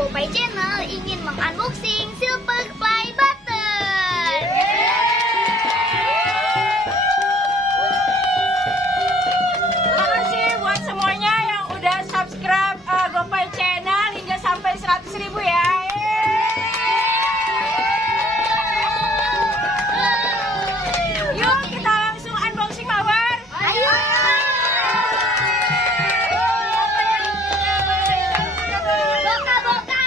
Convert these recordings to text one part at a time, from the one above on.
GoPay Channel ingin mengunboxing Silver Play Button. Terima kasih buat semuanya yang udah subscribe GoPay Channel hingga sampai 100.000 ya. Yuk kita langsung unboxing Mawar. Ayo. Boka-boka.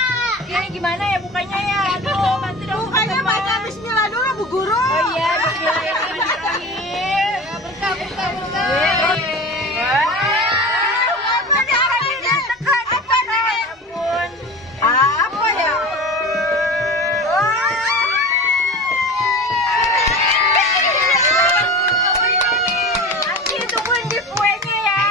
Ini gimana ya bukanya ya? Aduh, bantu dong. Bukanya baca bismillah dulu Bu Guru. Oh iya, bismillahirrahmanirrahim. Apa ya? Nanti tungguin giveaway-nya ya.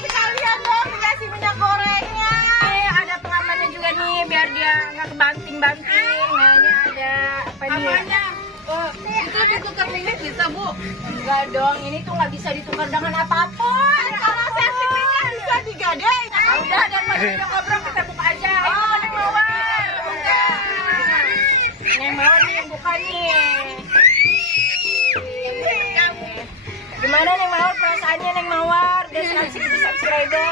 Sekalian dong dikasih minyak gorengnya. Nih ada pengamannya juga nih biar dia nggak kebanting-banting. Nah ini ada apa nih? Apanya? Oh, itu ditukar minyak bisa Bu? Enggak dong, ini tuh nggak bisa ditukar dengan apapun. Kalau sertifikat bisa digadai. Ah, udah daripada kita ngobrol kita buka aja. Ayo Neng Mawar. Buka. Neng Mawar nih yang buka nih. Gimana Neng Mawar perasaannya Neng Mawar? Udah 100.000 subscriber.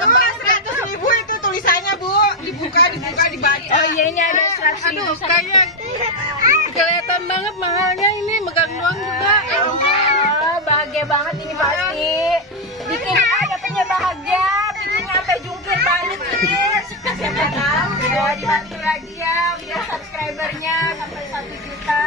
Cuma 100.000 itu tulisannya Bu. Dibuka dibaca. Oh iya ini ada 100.000. Kayaknya kelihatan banget mahalnya ini megang doang juga. Oh, bahagia banget ini pasti. Bikin dapetnya bahagia, bikin sampai jungkir balik guys. Siapa tahu ya dibantu lagi ya biar subscribernya sampai 1 juta.